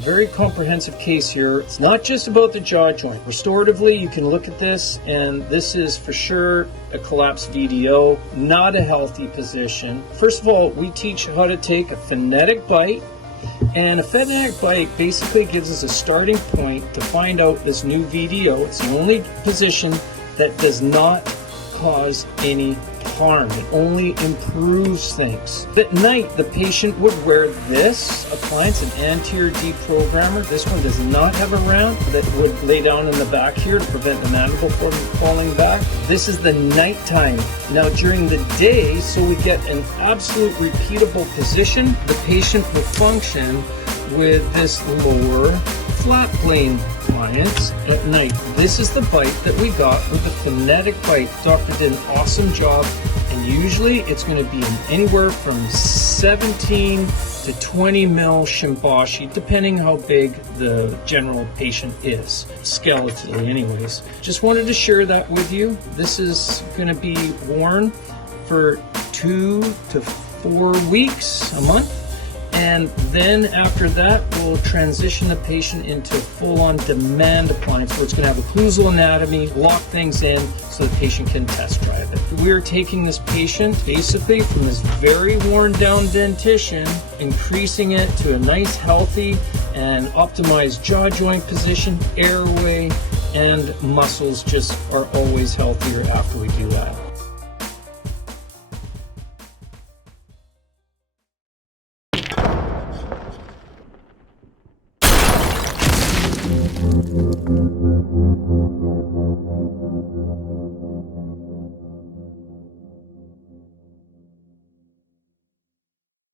very comprehensive case here. It's not just about the jaw joint. Restoratively, you can look at this, and this is for sure a collapsed VDO, not a healthy position. First of all, we teach how to take a phonetic bite, and a phonetic bite basically gives us a starting point to find out this new VDO. It's the only position that does not cause any harm. It only improves things. At night, the patient would wear this appliance, an anterior deprogrammer. This one does not have a ramp that would lay down in the back here to prevent the mandible from falling back. This is the nighttime. Now during the day, so we get an absolute repeatable position, the patient will function with this lower flat plane appliance at night. This is the bite that we got with the phonetic bite. Doctor did an awesome job, and usually it's going to be anywhere from 17 to 20 mil Shimbashi, depending how big the general patient is, skeletally anyways. Just wanted to share that with you. This is going to be worn for 2 to 4 weeks, a month. And then after that, we'll transition the patient into full-on demand appliance where it's going to have occlusal anatomy, lock things in so the patient can test drive it. We're taking this patient basically from this very worn down dentition, increasing it to a nice, healthy, and optimized jaw joint position, airway, and muscles just are always healthier after we do that.